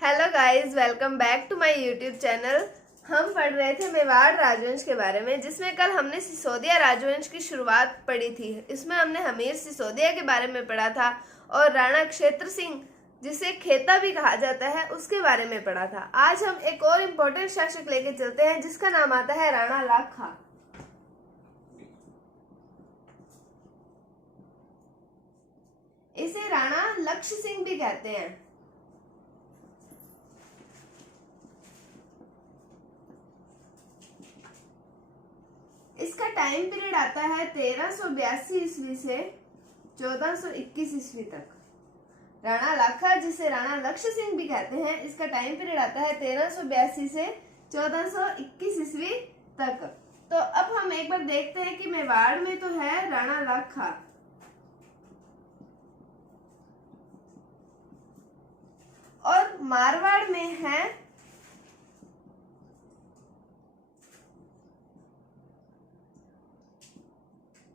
Hello guys, welcome back to my YouTube channel. हम पढ़ रहे थे मेवाड़ राजवंश के बारे में, जिसमें कल हमने सिसोदिया राजवंश की शुरुआत पढ़ी थी। इसमें हमने हमीर सिसोदिया के बारे में पढ़ा था और राणा क्षेत्र सिंह, जिसे खेता भी कहा जाता है, उसके बारे में पढ़ा था। आज हम एक और इम्पोर्टेंट शासक लेके चलते हैं जिसका नाम आता है राणा लाखा। इसे राणा लक्ष्य सिंह भी कहते हैं। इसका टाइम पीरियड आता है 1382 ईस्वी से 1421 ईस्वी तक। राणा लाखा, जिसे राणा लक्ष्य सिंह भी कहते हैं, इसका टाइम पीरियड आता है 1382 से 1421 ईस्वी तक। तो अब हम एक बार देखते हैं कि मेवाड़ में तो है राणा लाखा, और मारवाड़ में है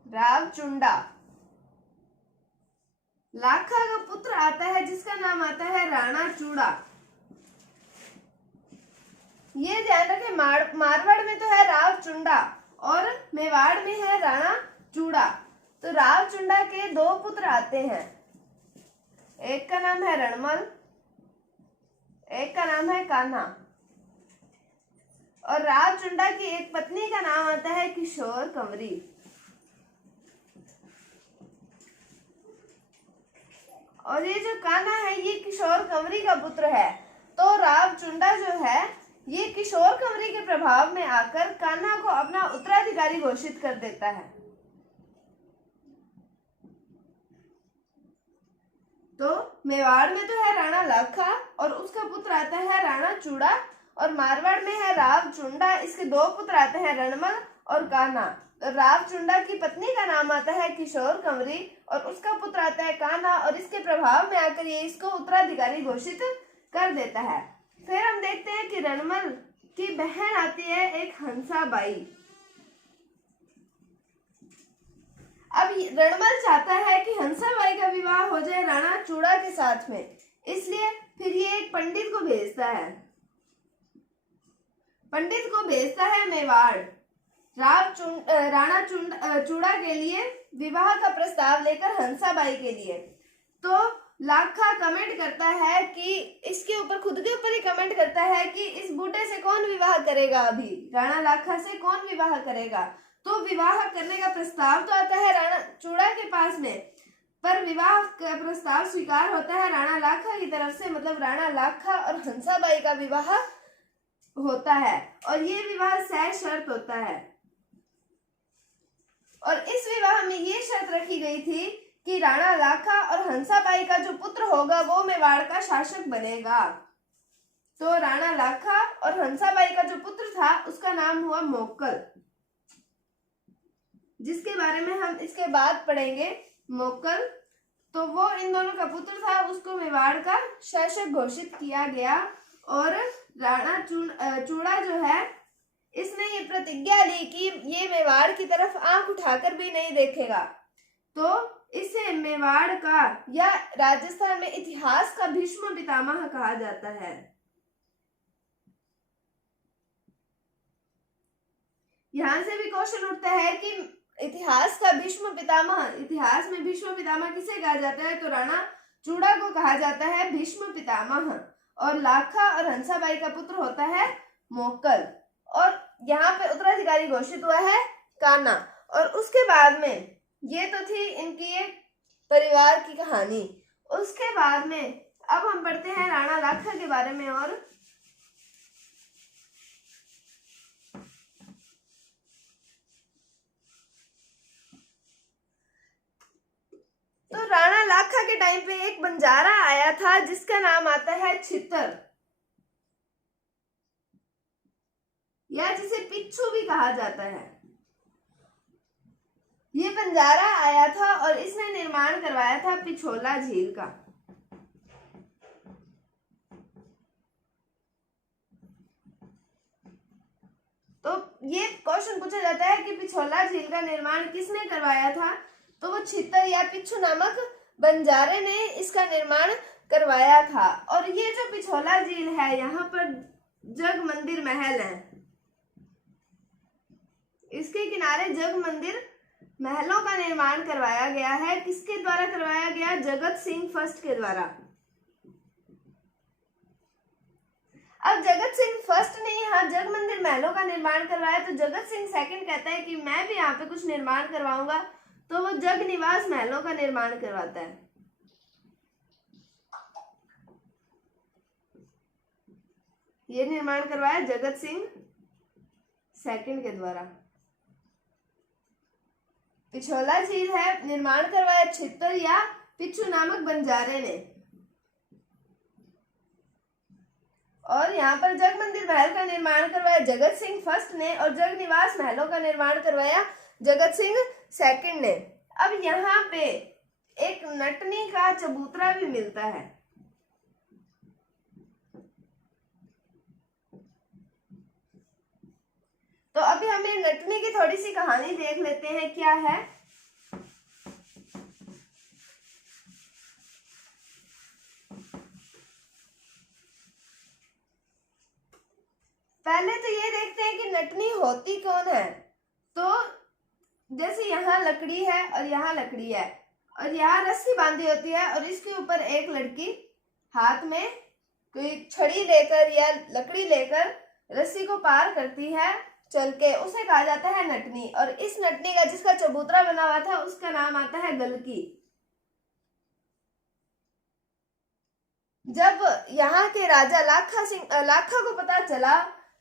रावचुंडा। लाखा का पुत्र आता है जिसका नाम आता है राणा चूड़ा। ये ध्यान रखें, मारवाड़ में तो है रावचुंडा और मेवाड़ में है राणा चूड़ा। तो रावचुंडा के दो पुत्र आते हैं, एक का नाम है रणमल, एक का नाम है कान्हा। और रावचुंडा की एक पत्नी का नाम आता है किशोर कंवरी। और ये जो कान्हा है ये किशोर कंवरी का पुत्र है। तो रावचुंडा जो है ये किशोर कंवरी के प्रभाव में आकर कान्हा को अपना उत्तराधिकारी घोषित कर देता है। तो मेवाड़ में तो है राणा लाखा और उसका पुत्र आता है राणा चूड़ा, और मारवाड़ में है रावचुंडा, इसके दो पुत्र आते हैं रणमल और कान्हा। तो रावचुंडा की पत्नी का नाम आता है किशोर कंवरी और उसका पुत्र आता है कान्हा, और इसके प्रभाव में आकर ये इसको उत्तराधिकारी घोषित कर देता है। फिर हम देखते हैं कि रणमल की बहन आती है एक हंसाबाई। अब रणमल चाहता है कि हंसाबाई का विवाह हो जाए राणा चूड़ा के साथ में, इसलिए फिर ये एक पंडित को भेजता है। पंडित को भेजता है मेवाड़ राणा चूड़ा के लिए विवाह का प्रस्ताव लेकर हंसाबाई के लिए। तो लाखा कमेंट करता है कि इसके ऊपर, खुद के ऊपर ही कमेंट करता है कि इस बूढ़े से कौन विवाह करेगा, अभी राणा लाखा से कौन विवाह करेगा। तो विवाह करने का प्रस्ताव तो आता है राणा चूड़ा के पास में, पर विवाह का प्रस्ताव स्वीकार होता है राणा लाखा की तरफ से। मतलब राणा लाखा और हंसाबाई का विवाह होता है और ये विवाह सशर्त होता है। और इस विवाह में ये शर्त रखी गई थी कि राणा लाखा और हंसाबाई का जो पुत्र होगा वो मेवाड़ का शासक बनेगा। तो राणा लाखा और हंसाबाई का जो पुत्र था उसका नाम हुआ मोक्कल, जिसके बारे में हम इसके बाद पढ़ेंगे। मोक्कल, तो वो इन दोनों का पुत्र था, उसको मेवाड़ का शासक घोषित किया गया। और राणा चूड़ा जो है, इसने ये प्रतिज्ञा ली कि ये मेवाड़ की तरफ आंख उठाकर भी नहीं देखेगा। तो इसे मेवाड़ का या राजस्थान में इतिहास का भीष्म पितामह कहा जाता है। यहां से भी क्वेश्चन उठता है कि इतिहास का भीष्म पितामह, इतिहास में भीष्म पितामह किसे कहा जाता है? तो राणा चूड़ा को कहा जाता है भीष्म पितामह। और लाखा और हंसाबाई का पुत्र होता है मोक्कल, और यहाँ पे उत्तराधिकारी घोषित हुआ है कान्हा। और उसके बाद में, ये तो थी इनकी एक परिवार की कहानी। उसके बाद में अब हम पढ़ते हैं राणा लाखा के बारे में। और तो राणा लाखा के टाइम पे एक बंजारा आया था जिसका नाम आता है छितर, या जिसे पिच्छू भी कहा जाता है। ये बंजारा आया था और इसने निर्माण करवाया था पिछोला झील का। तो ये क्वेश्चन पूछा जाता है कि पिछोला झील का निर्माण किसने करवाया था? तो वो छितर या पिच्छू नामक बंजारे ने इसका निर्माण करवाया था। और ये जो पिछोला झील है, यहाँ पर जग मंदिर महल है, इसके किनारे जग मंदिर महलों का निर्माण करवाया गया है। किसके द्वारा करवाया गया? जगत सिंह फर्स्ट के द्वारा। अब जगत सिंह फर्स्ट ने यहाँ जग मंदिर महलों का निर्माण करवाया, तो जगत सिंह सेकंड कहता है कि मैं भी यहाँ पे कुछ निर्माण करवाऊंगा, तो वो जग निवास महलों का निर्माण करवाता है। ये निर्माण करवाया जगत सिंह सेकंड के द्वारा। पिछोला झील है निर्माण करवाया छित्तर या पिच्चू नामक बंजारे ने। और यहाँ पर जग मंदिर महल का निर्माण करवाया जगत सिंह फर्स्ट ने, और जग निवास महलों का निर्माण करवाया जगत सिंह सेकंड ने। अब यहाँ पे एक नटनी का चबूतरा भी मिलता है। तो अभी हम ये नटनी की थोड़ी सी कहानी देख लेते हैं, क्या है। पहले तो ये देखते हैं कि नटनी होती कौन है। तो जैसे यहाँ लकड़ी है और यहाँ लकड़ी है और यहाँ रस्सी बांधी होती है, और इसके ऊपर एक लड़की हाथ में कोई छड़ी लेकर या लकड़ी लेकर रस्सी को पार करती है चल के, उसे कहा जाता है नटनी। और इस नटनी का जिसका चबूतरा बना हुआ था उसका नाम आता है गलकी। जब यहाँ के राजा लाखा को पता चला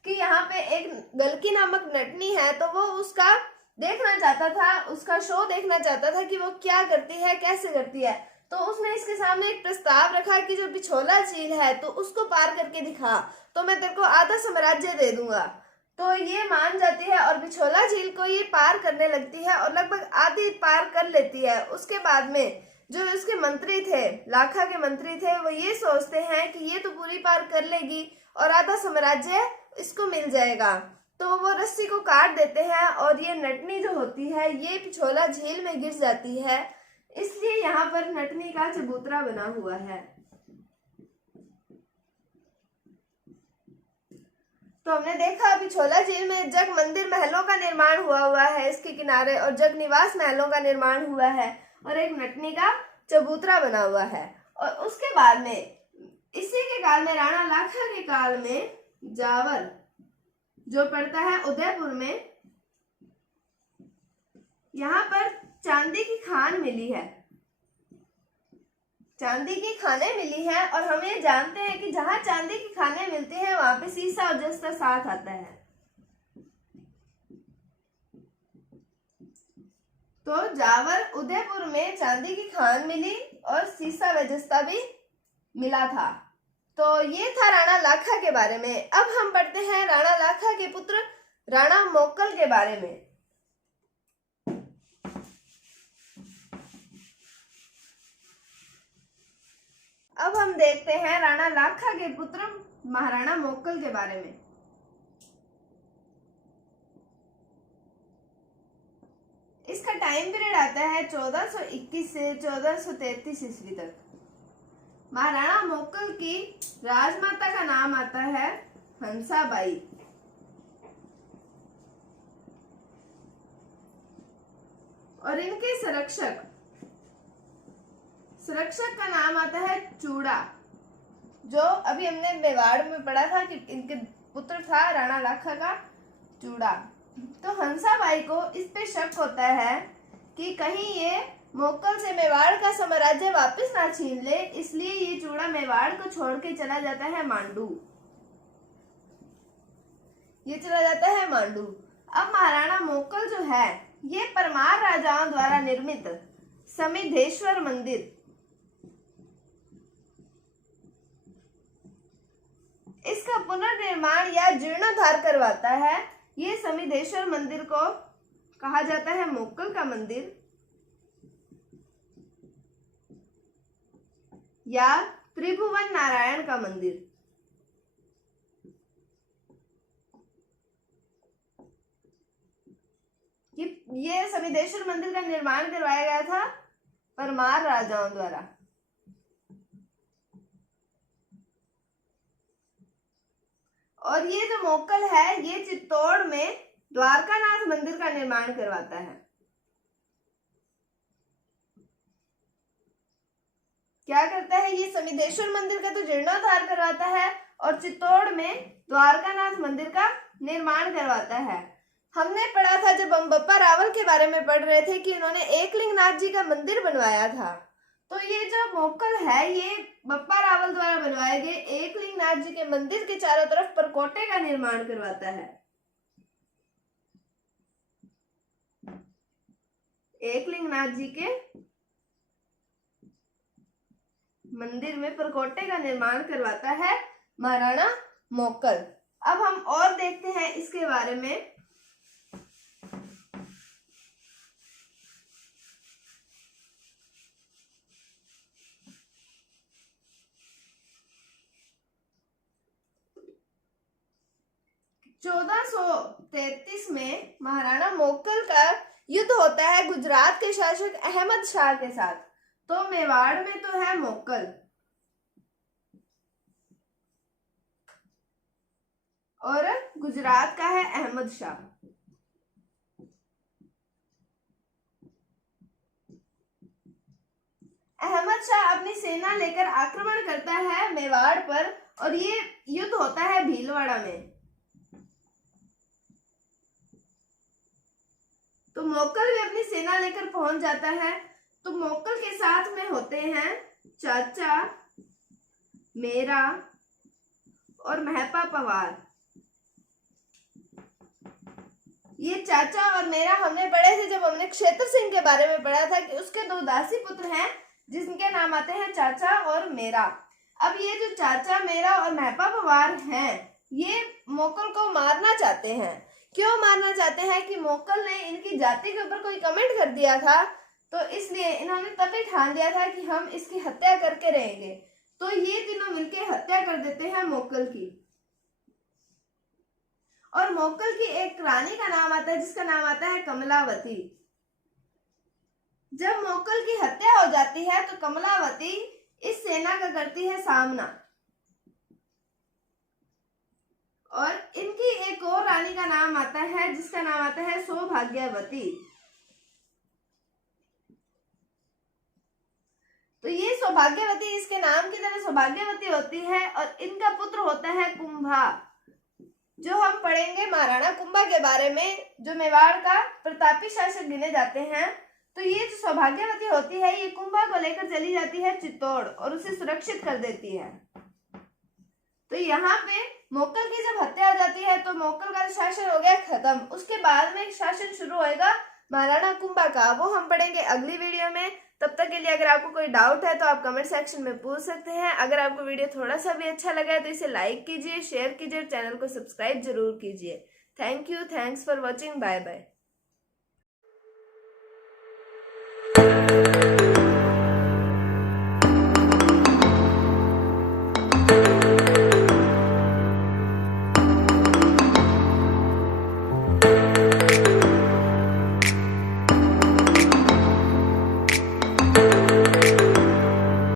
कि यहाँ पे एक गलकी नामक नटनी है, तो वो उसका देखना चाहता था, उसका शो देखना चाहता था कि वो क्या करती है, कैसे करती है। तो उसने इसके सामने एक प्रस्ताव रखा कि जो पिछोला झील है तो उसको पार करके दिखा, तो मैं तेरे को आधा साम्राज्य दे दूंगा। तो ये मान जाती है और पिछोला झील को ये पार करने लगती है और लगभग आधी पार कर लेती है। उसके बाद में जो उसके मंत्री थे, लाखा के मंत्री थे, वो ये सोचते हैं कि ये तो पूरी पार कर लेगी और आधा साम्राज्य इसको मिल जाएगा, तो वो रस्सी को काट देते हैं और ये नटनी जो होती है ये पिछोला झील में गिर जाती है। इसलिए यहाँ पर नटनी का चबूतरा बना हुआ है। तो हमने देखा पिछोला झील में जग मंदिर महलों का निर्माण हुआ है इसके किनारे, और जग निवास महलों का निर्माण हुआ है, और एक नटनी का चबूतरा बना हुआ है। और उसके बाद में इसी के काल में, राणा लाखा के काल में, जावर जो पड़ता है उदयपुर में, यहाँ पर चांदी की खान मिली है, चांदी की खानें मिली हैं। और हम ये जानते हैं कि जहां चांदी की खानें मिलती हैं वहां पे सीसा और जस्ता साथ आता है। तो जावर उदयपुर में चांदी की खान मिली और सीसा व जस्ता भी मिला था। तो ये था राणा लाखा के बारे में। अब हम पढ़ते हैं राणा लाखा के पुत्र राणा मोक्कल के बारे में। अब हम देखते हैं राणा लाखा के पुत्र महाराणा मोक्कल के बारे में। इसका टाइम पीरियड आता है 1421 से 1433 ईस्वी तक। महाराणा मोक्कल की राजमाता का नाम आता है हंसाबाई। और इनके संरक्षक का नाम आता है चूड़ा, जो अभी हमने मेवाड़ में पढ़ा था कि इनके पुत्र था राणा लाखा का चूड़ा। तो हंसाबाई को इस पे शक होता है कि कहीं ये मोक्कल से मेवाड़ का साम्राज्य वापस ना छीन ले, इसलिए ये चूड़ा मेवाड़ को छोड़ के चला जाता है मांडू। ये चला जाता है मांडू। अब महाराणा मोक्कल जो है ये परमार राजाओं द्वारा निर्मित समिधेश्वर मंदिर, इसका पुनर्निर्माण या जीर्णोद्धार करवाता है। ये समिधेश्वर मंदिर को कहा जाता है मोक्कल का मंदिर या त्रिभुवन नारायण का मंदिर। ये समिधेश्वर मंदिर का निर्माण करवाया गया था परमार राजाओं द्वारा। और ये जो मोक्कल है ये चित्तौड़ में द्वारकानाथ मंदिर का निर्माण करवाता है। क्या करता है ये? समिधेश्वर मंदिर का तो जीर्णोद्धार करवाता है और चित्तौड़ में द्वारकानाथ मंदिर का निर्माण करवाता है। हमने पढ़ा था जब हम बप्पा रावल के बारे में पढ़ रहे थे कि इन्होंने एकलिंगनाथ जी का मंदिर बनवाया था। तो ये जो मोक्कल है ये बप्पा रावल द्वारा बनवाए गए एकलिंगनाथ जी के मंदिर के चारों तरफ परकोटे का निर्माण करवाता है। एकलिंगनाथ जी के मंदिर में परकोटे का निर्माण करवाता है महाराणा मोक्कल। अब हम और देखते हैं इसके बारे में। चौदह 1333 में महाराणा मोक्कल का युद्ध होता है गुजरात के शासक अहमद शाह के साथ। तो मेवाड़ में तो है मोक्कल और गुजरात का है अहमद शाह। अहमद शाह अपनी सेना लेकर आक्रमण करता है मेवाड़ पर और ये युद्ध होता है भीलवाड़ा में। तो मोक्कल भी अपनी सेना लेकर पहुंच जाता है। तो मोक्कल के साथ में होते हैं चाचा, मेरा और महपा पवार। ये चाचा और मेरा हमने पढ़े थे जब हमने क्षेत्र सिंह के बारे में पढ़ा था कि उसके 2 दासी पुत्र हैं जिनके नाम आते हैं चाचा और मेरा। अब ये जो चाचा, मेरा और महपा पवार हैं ये मोक्कल को मारना चाहते हैं। क्यों मारना चाहते हैं? कि मोक्कल ने इनकी जाति के ऊपर कोई कमेंट कर दिया था, तो इसलिए इन्होंने तभी ठान लिया था कि हम इसकी हत्या करके रहेंगे। तो ये तीनों मिलकर हत्या कर देते हैं मोक्कल की। और मोक्कल की एक रानी का नाम आता है जिसका नाम आता है कमलावती। जब मोक्कल की हत्या हो जाती है तो कमलावती इस सेना का करती है सामना और इनकी एक और रानी का नाम आता है जिसका नाम आता है सौभाग्यवती। तो ये सौभाग्यवती इसके नाम की तरह सौभाग्यवती होती है और इनका पुत्र होता है कुंभा, जो हम पढ़ेंगे महाराणा कुंभा के बारे में, जो मेवाड़ का प्रतापी शासक गिने जाते हैं। तो ये जो सौभाग्यवती होती है ये कुंभा को लेकर चली जाती है चित्तौड़ और उसे सुरक्षित कर देती है। तो यहाँ पे मोक्कल की जब हत्या हो जाती है तो मोक्कल का शासन हो गया खत्म। उसके बाद में एक शासन शुरू होएगा महाराणा कुंभा का, वो हम पढ़ेंगे अगली वीडियो में। तब तक के लिए अगर आपको कोई डाउट है तो आप कमेंट सेक्शन में पूछ सकते हैं। अगर आपको वीडियो थोड़ा सा भी अच्छा लगा है तो इसे लाइक कीजिए, शेयर कीजिए और चैनल को सब्सक्राइब जरूर कीजिए। Thank you, thanks for watching, bye bye.